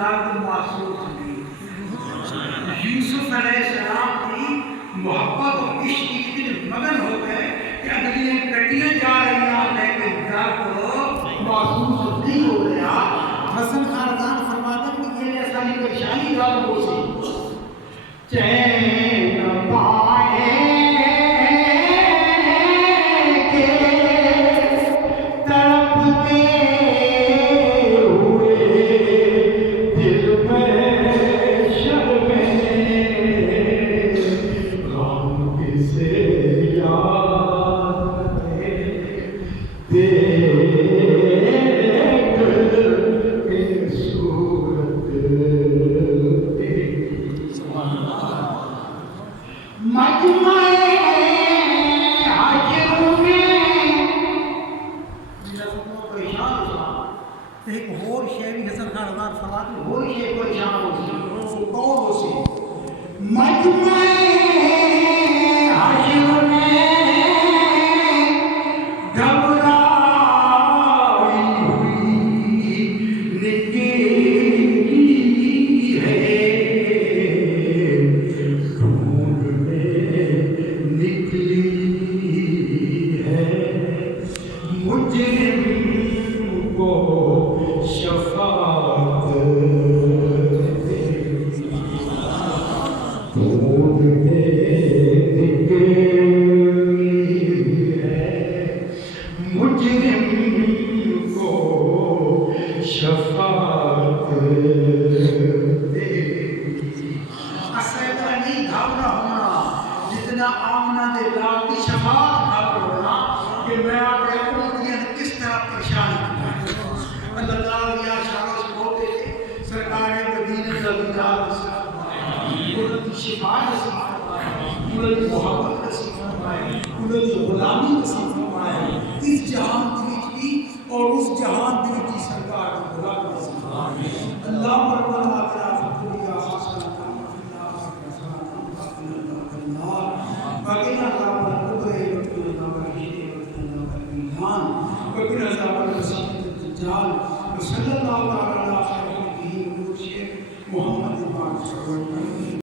درد محسوس ہوئی۔ یوسف علیہ السلام کی محبت اور عشق اتنے مگن ہو گئے کہ اگلی کٹیاں جا رہی ہیں لیکن درد محسوس نہیں ہو رہا۔ حسن خاندان فرماتے ہیں کہ یہ ایسا نہیں پریشانی دار ہو سی چین پائے صلی اللہ علیہ وسلم